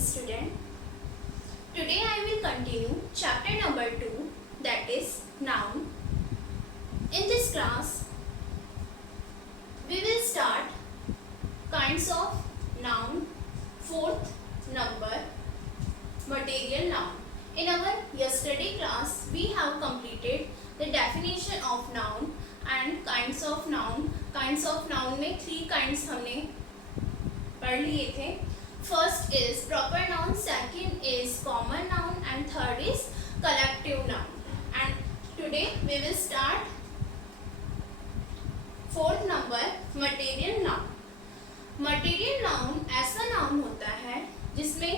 student. Today I will continue chapter number 2, that is noun. In this class we will start kinds of noun, fourth number, material noun. In our yesterday class we have completed the definition of noun and kinds of noun. Kinds of noun में 3 kinds हमने पढ़ लिए थे. First is proper noun, second is common noun and third is collective noun. And today we will start fourth number, material noun. Material noun ऐसा noun होता है जिसमें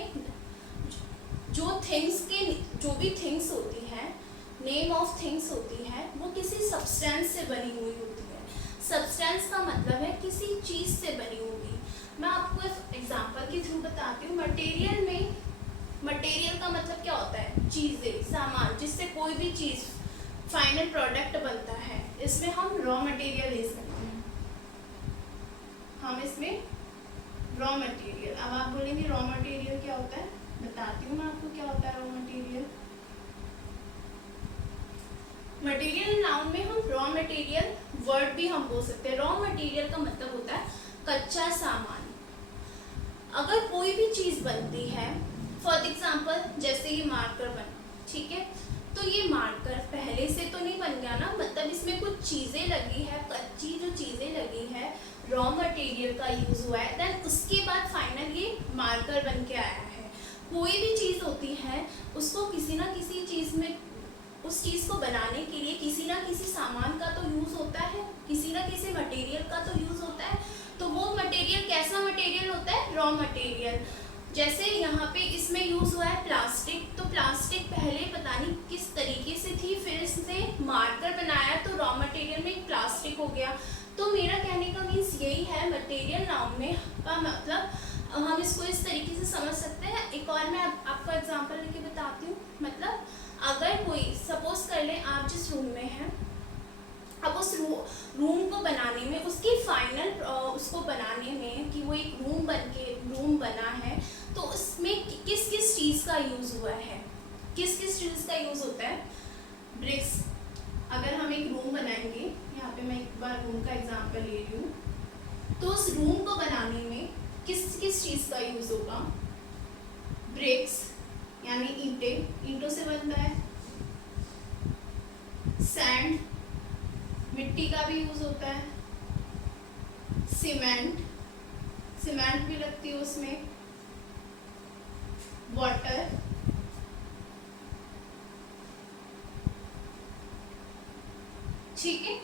जो भी थिंग्स होती है, नेम ऑफ थिंग्स होती है, वो किसी सब्सटेंस से बनी हुई होती है. सब्सटेंस का मतलब है किसी चीज से बनी होगी. मैं आपको एग्जांपल के थ्रू बताती हूँ. मटेरियल में, मटेरियल का मतलब क्या होता है? चीजें, सामान, जिससे कोई भी चीज फाइनल प्रोडक्ट बनता है. इसमें हम रॉ मटेरियल ले सकते हैं. हम इसमें रॉ मटेरियल, अब आप बोलेंगे रॉ मटेरियल क्या होता है? बताती हूँ मैं आपको क्या होता है रॉ मटेरियल. मटेरियल नाउन में हम रॉ मटेरियल वर्ड भी हम बोल सकते हैं. रॉ मटेरियल का मतलब होता है कच्चा सामान. अगर कोई भी चीज बनती है, फॉर एग्जांपल जैसे ये मार्कर बना, ठीक है, तो ये मार्कर पहले से तो नहीं बन गया ना, मतलब इसमें कुछ चीजें लगी है, कच्ची जो चीजें लगी है, रॉ मटेरियल का यूज हुआ है, देन उसके बाद फाइनल ये मार्कर बन के आया है. कोई भी चीज होती है उसको किसी ना किसी चीज में, उस चीज को बनाने के लिए किसी ना किसी सामान का तो यूज होता है, किसी ना किसी मटेरियल का तो यूज होता है. तो वो मटेरियल कैसा मटेरियल होता है? Raw material. जैसे यहाँ पे इसमें यूज हुआ है प्लास्टिक, तो प्लास्टिक पहले पता नहीं किस तरीके से थी, फिर इससे मार्कर बनाया तो रॉ मटेरियल में प्लास्टिक हो गया. तो मेरा कहने का मीन्स यही है, मटेरियल नाउन में का मतलब हम इसको इस तरीके से समझ सकते हैं. एक और मैं आपको एग्जांपल लेके बताती हूँ. मतलब अगर कोई, सपोज कर लें आप जिस रूम में हैं, अब उस रूम को बनाने में, उसकी फाइनल उसको बनाने में कि वो एक रूम बना है, तो उसमें किस किस चीज़ का यूज़ हुआ है, किस किस चीज़ का यूज़ होता है? ब्रिक्स. अगर हम एक रूम बनाएंगे, यहाँ पे मैं एक बार रूम का एग्जांपल ले रही हूँ, तो उस रूम को बनाने में किस किस चीज़ का यूज़ होगा? ब्रिक्स यानी ईंटों से बनता है. सैंड, मिट्टी का भी यूज होता है. सीमेंट भी लगती है उसमें. वाटर, ठीक है.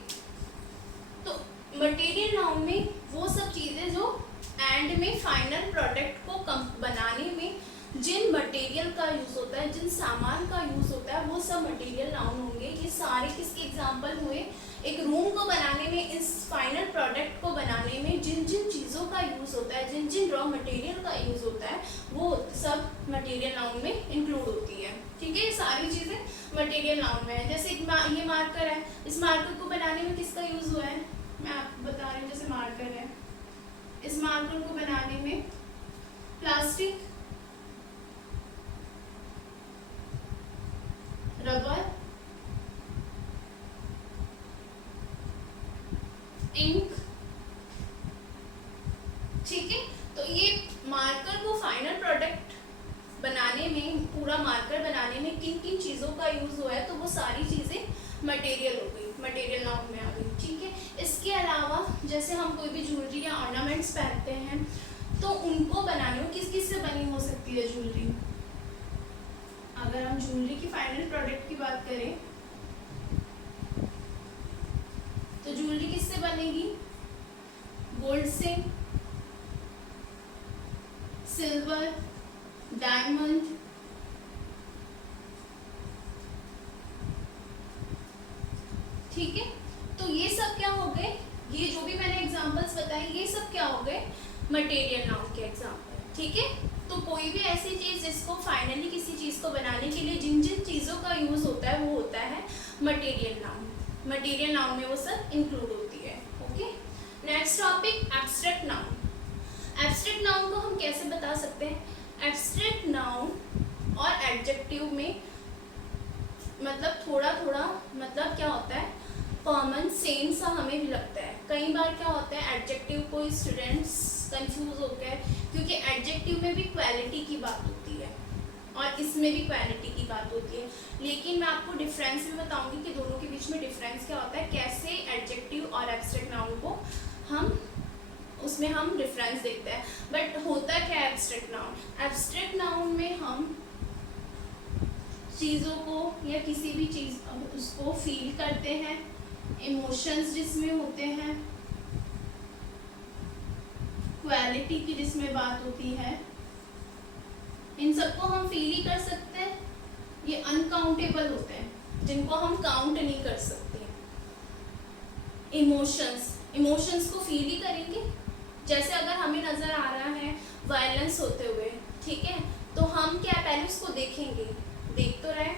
तो मटेरियल नाउन में वो सब चीजें जो एंड में फाइनल प्रोडक्ट को बनाने में जिन मटेरियल का यूज होता है, जिन सामान का यूज होता है, वो सब मटेरियल नाउन होंगे. ये सारे किसके एग्जांपल हुए? एक रूम को बनाने में, इस फाइनल प्रोडक्ट को बनाने में जिन जिन चीज़ों का यूज होता है, जिन जिन रॉ मटेरियल का यूज होता है, वो सब मटेरियल नाउन में इंक्लूड होती है. ठीक है, ये सारी चीज़ें मटेरियल नाउन में है. जैसे ये मार्कर है, इस मार्कर को बनाने में किसका यूज हुआ है? मैं आपको बता रही हूँ. जैसे मार्कर है, इस मार्कर को बनाने में प्लास्टिक, रबर, इंक, ठीक है. तो ये मार्कर को फाइनल प्रोडक्ट बनाने में, पूरा मार्कर बनाने में किन किन चीज़ों का यूज हुआ है, तो वो सारी चीज़ें मटेरियल हो गई, मटेरियल नाउन में आ गई. ठीक है. इसके अलावा जैसे हम कोई भी ज्वेलरी या ऑर्नामेंट्स पहनते हैं, तो उनको बनाने में किस किस से बनी हो सकती है ज्वेलरी? अगर हम ज्वेलरी की फाइनल प्रोडक्ट की बात करें, तो ज्वेलरी किससे बनेगी? गोल्ड से, सिल्वर, डायमंड, ठीक है. तो ये सब क्या हो गए? ये जो भी मैंने एग्जांपल्स बताए, ये सब क्या हो गए? मटेरियल नाउन के एग्जांपल. ठीक है. तो कोई भी ऐसी चीज जिसको फाइनली किसी चीज को बनाने के लिए जिन जिन चीजों का यूज होता है, वो होता है मटेरियल नाउन. मटेरियल नाउन में वो सब इंक्लूड होती है. Okay. Next topic, abstract noun. Abstract noun को हम कैसे बता सकते हैं? एब्स्ट्रैक्ट नाउन और एडजेक्टिव में मतलब थोड़ा थोड़ा मतलब क्या होता है, कॉमन सेम सा हमें भी लगता है। कई बार क्या होता है, एडजेक्टिव को स्टूडेंट्स कंफ्यूज होते हैं, क्योंकि एडजेक्टिव में भी क्वालिटी की बात होती है और इसमें भी क्वालिटी की बात होती है। लेकिन मैं आपको डिफरेंस भी बताऊंगी कि दोनों के बीच में डिफरेंस क्या होता है, कैसे एडजेक्टिव और एब्स्ट्रैक्ट नाउन को उसमें हम डिफरेंस देखते हैं। बट होता क्या है एब्स्ट्रैक्ट नाउन? एब्स्ट्रैक्ट नाउन में हम चीज़ों को या किसी भी चीज़ उसको फील करते हैं, इमोशंस जिसमें होते हैं, क्वालिटी की जिसमें बात होती है, इन सबको हम फील ही कर सकते हैं। ये अनकाउंटेबल होते हैं जिनको हम काउंट नहीं कर सकते। इमोशंस को फील ही करेंगे। जैसे अगर हमें नज़र आ रहा है वायलेंस होते हुए, ठीक है, तो हम क्या पहले उसको देखेंगे, देख तो रहे,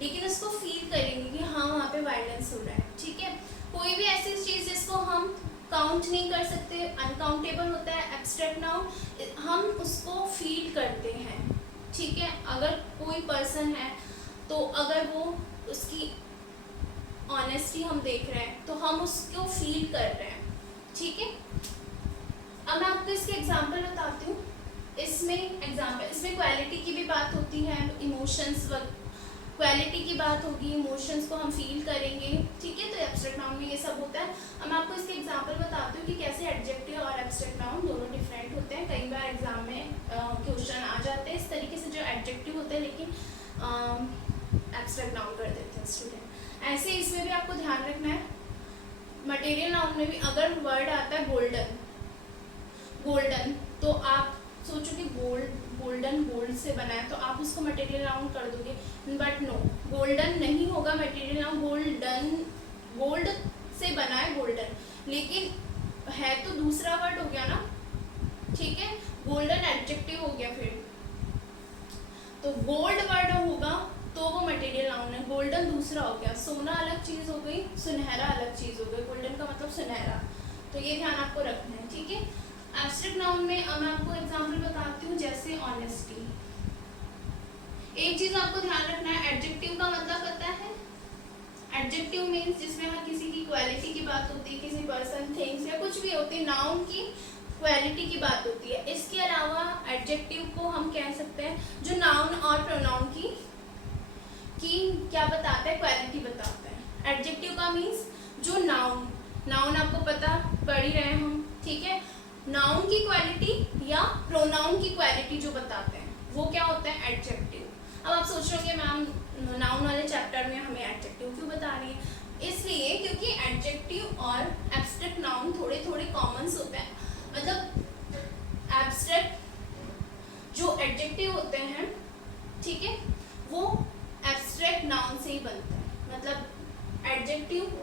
लेकिन उसको फील करेंगे कि हाँ वहाँ पे वायलेंस हो रहा है, ठीक है। कोई भी ऐसी चीज़ जिसको हम काउंट नहीं कर सकते, अनकाउंटेबल होता है एब्स्ट्रैक्ट नाउन, हम उसको फील करते हैं, ठीक है। अगर कोई पर्सन है तो अगर वो उसकी ऑनेस्टी हम देख रहे हैं तो हम उसको फील कर रहे हैं, ठीक है। अब मैं आपको इसके एग्जांपल बताती हूँ। इसमें क्वालिटी की भी बात होती है, इमोशंस क्वालिटी की बात होगी, इमोशंस को हम फील करेंगे, ठीक है। तो एब्स्ट्रैक्ट नाउन में ये सब होता है। अब मैं आपको इसके एग्जांपल बताती हूँ कि कैसे एडजेक्टिव और एब्स्ट्रैक्ट नाउन दोनों डिफरेंट होते हैं। कई बार एग्जाम में क्वेश्चन आ जाते हैं इस तरीके से, जो एडजेक्टिव होते हैं लेकिन एब्स्ट्रैक्ट नाउन कर देते हैं स्टूडेंट। ऐसे इसमें भी आपको ध्यान रखना है। मटेरियल नाउन में भी अगर वर्ड आता है गोल्डन, तो आप सोचो कि गोल्डन गोल्ड से बना है, तो आप उसको मटेरियल नाउन कर दोगे, बट नो, गोल्डन नहीं होगा मटेरियल नाउन। गोल्ड से बना है गोल्डन, लेकिन है तो दूसरा वर्ड हो गया ना, ठीक है। गोल्डन एडजेक्टिव हो गया, फिर तो गोल्ड वर्ड होगा तो वो मटेरियल नाउन है, गोल्डन दूसरा हो गया। सोना अलग चीज़ हो गई, सुनहरा अलग चीज़ हो गई, गोल्डन का मतलब सुनहरा। तो ये ध्यान आपको रखना है, ठीक है। एब्स्ट्रैक्ट नाउन में अब मैं आपको एग्जांपल बताती हूँ, जैसे ऑनेस्टी। एक चीज़ आपको ध्यान रखना है, एडजेक्टिव का मतलब पता है, एडजेक्टिव मीन्स जिसमें हम किसी की क्वालिटी की बात होती है, किसी पर्सन, थिंग्स या कुछ भी होती है, नाउन की क्वालिटी की बात होती है। इसके अलावा एडजेक्टिव को हम कह सकते हैं जो नाउन और प्रोनाउन की क्या बताता है, क्वालिटी बताता है। एडजेक्टिव का मीन्स जो नाउन आपको पता पढ़ ही रहे हैं हम, ठीक है। नाउन की क्वालिटी या प्रोनाउन की क्वालिटी जो बताते हैं वो क्या होता है, एडजेक्टिव। अब आप सोच रहे हो कि मैम नाउन वाले चैप्टर में हमें एडजेक्टिव क्यों बता रही है? इसलिए क्योंकि एडजेक्टिव और एब्स्ट्रैक्ट नाउन थोड़े थोड़े कॉमन्स होते हैं। मतलब एब्स्ट्रैक्ट जो एडजेक्टिव होते हैं, ठीक है, वो एब्स्ट्रैक्ट नाउन से ही बनता है। मतलब एडजेक्टिव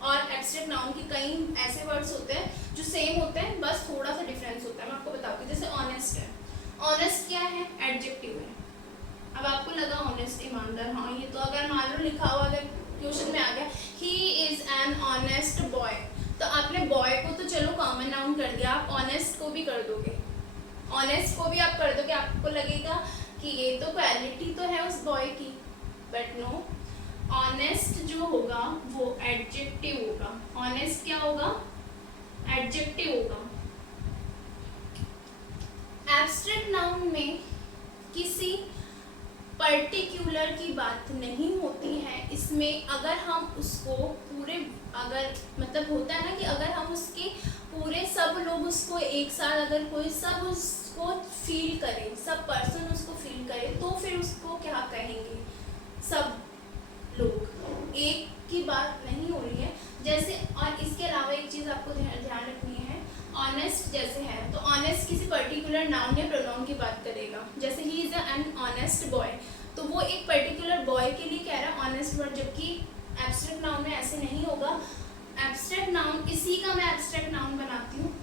और एब्स्ट्रैक्ट नाउन की कई ऐसे वर्ड्स होते हैं जो सेम होते हैं, बस थोड़ा सा डिफरेंस होता है। मैं आपको बताती हूँ, जैसे ऑनेस्ट है, ऑनेस्ट क्या है, एडजेक्टिव है। अब आपको लगा ऑनेस्ट ईमानदार, हाँ ये तो अगर मान लो लिखा हुआ, अगर क्वेश्चन में आ गया he is an honest boy, तो आपने बॉय को तो चलो कॉमन नाउन कर दिया, आप ऑनेस्ट को भी कर दोगे, ऑनेस्ट को भी आप कर दोगे, आपको लगेगा कि ये तो क्वालिटी तो है उस बॉय की, बट नो, ऑनेस्ट जो होगा वो एडजेक्टिव होगा। ऑनेस्ट क्या होगा, एडजेक्टिव होगा। एब्स्ट्रैक्ट नाउन में किसी पर्टिकुलर की बात नहीं होती है। इसमें अगर हम उसको पूरे, अगर मतलब होता है ना कि अगर हम उसके पूरे सब लोग उसको एक साथ, अगर कोई सब उसको फील करे, सब पर्सन उसको फील करे, तो फिर उसको क्या कहेंगे, सब लोग, एक की बात नहीं हो रही है। जैसे और इसके अलावा एक चीज़ आपको ध्यान रखनी है, ऑनेस्ट जैसे है तो ऑनेस्ट किसी पर्टिकुलर नाउन या प्रोनाउन की बात करेगा। जैसे he is an honest boy, तो वो एक पर्टिकुलर बॉय के लिए कह रहा है ऑनेस्ट वर्ड, जबकि एब्स्ट्रैक्ट नाउन में ऐसे नहीं होगा। एब्स्ट्रैक्ट नाउन, इसी का मैं एब्स्ट्रैक्ट नाउन बनाती हूँ।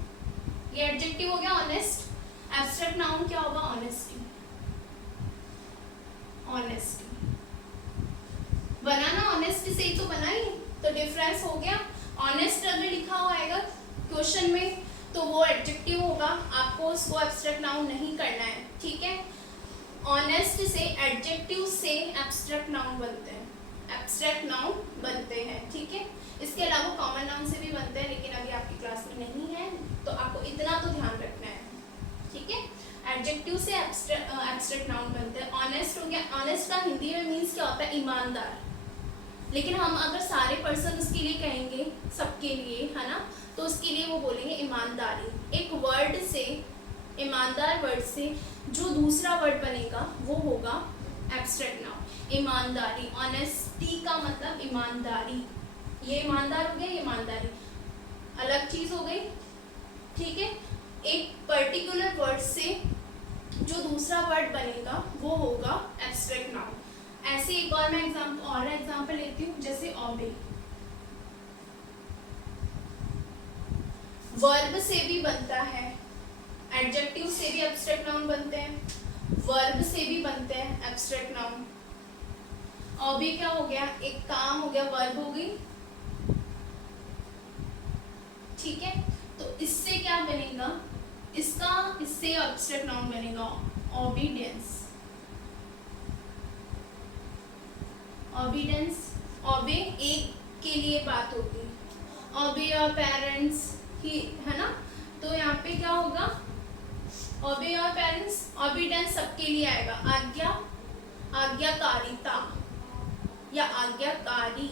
ये एडजेक्टिव हो गया ऑनेस्ट, एब्स्ट्रैक्ट नाउन क्या होगा, ऑनेस्टी। ऑनेस्टी बना ना, ऑनेस्टी से ही तो बना ही, तो डिफरेंस हो गया। ऑनेस्ट अगर लिखा हुआ आएगा क्वेश्चन में तो वो एडजेक्टिव होगा, आपको उसको एब्स्ट्रैक्ट नाउन नहीं करना है, ठीक है। ऑनेस्ट से, एडजेक्टिव से एब्स्ट्रैक्ट नाउन बनते हैं, एब्स्ट्रैक्ट नाउन बनते हैं, ठीक है। इसके अलावा कॉमन नाउन से भी बनते हैं, लेकिन अभी आपकी क्लास में नहीं है, तो आपको इतना तो ध्यान रखना है, ठीक है। एडजेक्टिव से एब्स्ट्रैक्ट नाउन बनते हैं। ऑनेस्ट हो गया, ऑनेस्ट का हिंदी में मीन्स क्या होता है, ईमानदार, लेकिन हम अगर सारे पर्सन उसके लिए कहेंगे, सबके लिए, है ना, तो उसके लिए वो बोलेंगे ईमानदारी। एक वर्ड से, ईमानदार वर्ड से जो दूसरा वर्ड बनेगा वो होगा एब्स्ट्रैक्ट नाउन, ईमानदारी। ऑनेस्टी का मतलब ईमानदारी, ये ईमानदार हो गया, ये ईमानदारी अलग चीज हो गई, ठीक है। एक पर्टिकुलर वर्ड से जो दूसरा वर्ड बनेगा वो होगा एब्स्ट्रैक्ट नाउन। ऐसे एक और मैं एग्जांपल लेती हूँ, जैसे ओबे, वर्ब से भी बनता है, एडजेक्टिव से भी एब्स्ट्रैक्ट नाउन बनते हैं, वर्ब से भी बनते हैं एब्स्ट्रैक्ट नाउन। ओबे क्या हो गया, एक काम हो गया, वर्ब हो गई, ठीक है। तो इससे क्या बनेगा, इससे एब्स्ट्रैक्ट नाउन बनेगा ओबीडियंस। ओबीडियंस, ओबे एक के लिए बात होगी, ओबे योर पेरेंट्स ही, है ना, तो यहाँ पे क्या होगा, ओबे योर पेरेंट्स, ओबीडियंस सबके लिए आएगा। आज्ञा, आज्ञाकारिता या आज्ञाकारी,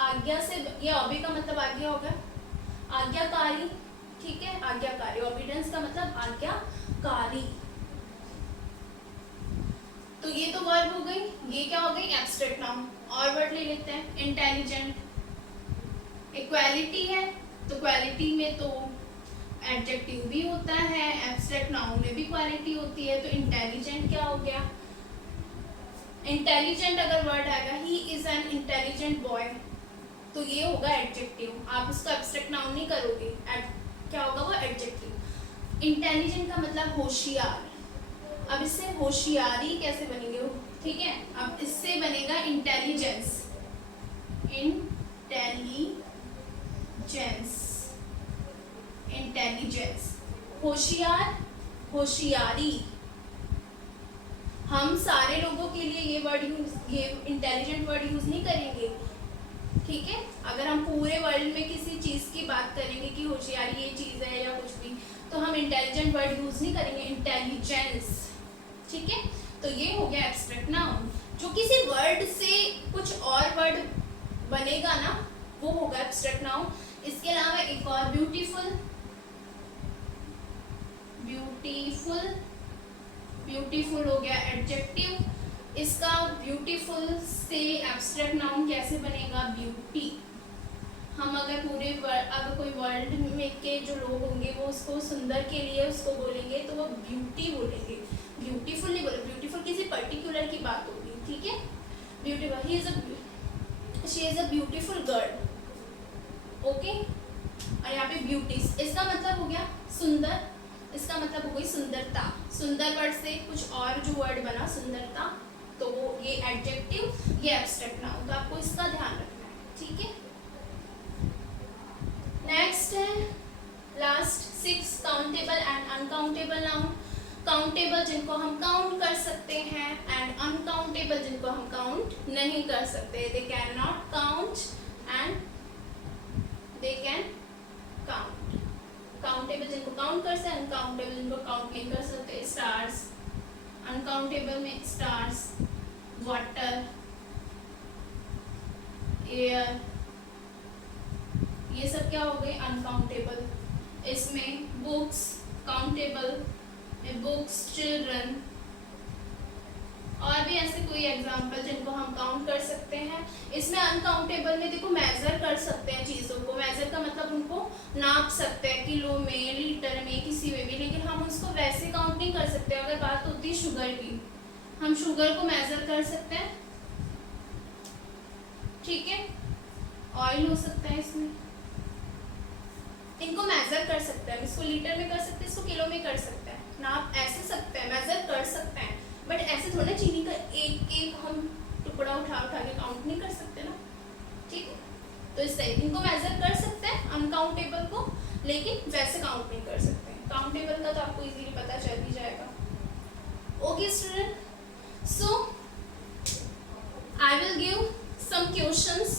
आज्ञा से, ये ओबे का मतलब आज्ञा होगा, आज्ञाकारी, ठीक है, आज्ञाकारी। ओबीडियंस का मतलब आज्ञाकारी। तो ये तो वर्ब हो गई, ये क्या हो गई, एब्स्ट्रैक्ट नाउन। और वर्ड ले लेते हैं, इंटेलिजेंट, इक्वालिटी है, तो क्वालिटी में तो एडजेक्टिव भी होता है, एब्स्ट्रैक्ट नाउन में भी क्वालिटी होती है, तो इंटेलिजेंट क्या हो गया, इंटेलिजेंट अगर वर्ड आएगा, he is an intelligent boy, तो ये होगा एडजेक्टिव, आप उसको एब्स्ट्रैक्ट नाउन नहीं करोगे, क्या होगा वो, एडजेक्टिव। इंटेलिजेंट का मतलब होशियार। अब इससे होशियारी कैसे बनेंगे, ठीक है, अब इससे बनेगा इंटेलिजेंस, इंटेलिजेंस, होशियार, होशियारी। हम सारे लोगों के लिए ये वर्ड यूज, ये इंटेलिजेंट वर्ड यूज नहीं करेंगे, ठीक है। अगर हम पूरे वर्ल्ड में किसी चीज की बात करेंगे कि होशियारी ये चीज है या कुछ भी, तो हम इंटेलिजेंट वर्ड यूज नहीं करेंगे, इंटेलिजेंस, ठीक है। तो ये हो गया एब्स्ट्रैक्ट नाउन। जो किसी वर्ड से कुछ और वर्ड बनेगा ना, वो होगा एब्स्ट्रैक्ट नाउन। इसके अलावा एक और ब्यूटीफुल, ब्यूटीफुल हो गया एडजेक्टिव। इसका ब्यूटीफुल से एब्स्ट्रैक्ट नाउन कैसे बनेगा, ब्यूटी। हम अगर कोई वर्ल्ड में के जो लोग होंगे वो उसको सुंदर के लिए उसको बोलेंगे, तो वो ब्यूटी बोलेंगे, ब्यूटीफुल नहीं बोले। ब्यूटीफुल किसी पर्टिकुलर की बात होगी, ठीक है। Beautiful, she is a beautiful girl, okay. और यहाँ पे ब्यूटी, इसका मतलब हो गया सुंदर, इसका मतलब हो गई सुंदरता। सुंदर वर्ड से कुछ और जो वर्ड बना सुंदरता, तो वो ये एडजेक्टिव, ये एब्स्ट्रैक्ट नाउन, तो आपको इसका ध्यान रखना है, ठीक है। नेक्स्ट है last 6 countable and uncountable noun. Countable जिनको हम काउंट कर सकते हैं, एंड अनकाउंटेबल जिनको हम काउंट नहीं कर सकते। They can not count and they can count. Countable जिनको काउंट कर सकते हैं, अनकाउंटेबल जिनको काउंट नहीं कर सकते। स्टार्स, अनकाउंटेबल में स्टार्स, वाटर, एयर, ये सब क्या हो गए, अनकाउंटेबल। इसमें बुक्स, काउंटेबल बुक्स, चिल्ड्रन, और भी ऐसे कोई एग्जाम्पल जिनको हम काउंट कर सकते हैं। इसमें अनकाउंटेबल में देखो मेजर कर सकते हैं चीज़ों को, मेजर का मतलब उनको नाप सकते हैं, किलो में, लीटर में, किसी में भी, लेकिन हम उसको वैसे काउंट नहीं कर सकते। अगर बात होती है शुगर की, हम शुगर को मेजर कर सकते हैं, ठीक है। ऑयल हो सकता है इसमें, इनको मेजर कर सकते हैं, इसको लीटर में कर सकते हैं, इसको किलो में कर सकते हैं, नाप ऐसे सकते हैं, मेजर कर सकते हैं, बट ऐसे थोड़ा चीनी का एक एक हम टुकड़ा उठा के काउंट नहीं कर सकते ना, ठीक है। तो इस तरह इनको मेजर कर सकते हैं अनकाउंटेबल को, लेकिन वैसे काउंट नहीं कर सकते। काउंटेबल का तो आपको इजीली पता चल ही जाएगा। Okay student. Questions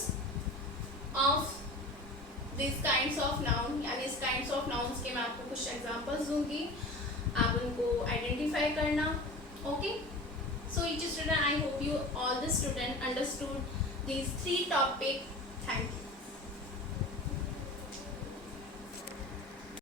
of this kinds of noun, यानी इस काइंड्स ऑफ नाउन्स के मैं आपको कुछ एग्जांपल्स दूंगी, आप उनको आइडेंटिफाई करना. Okay, so each student, I hope you all the student understood these 3 topic. Thank you.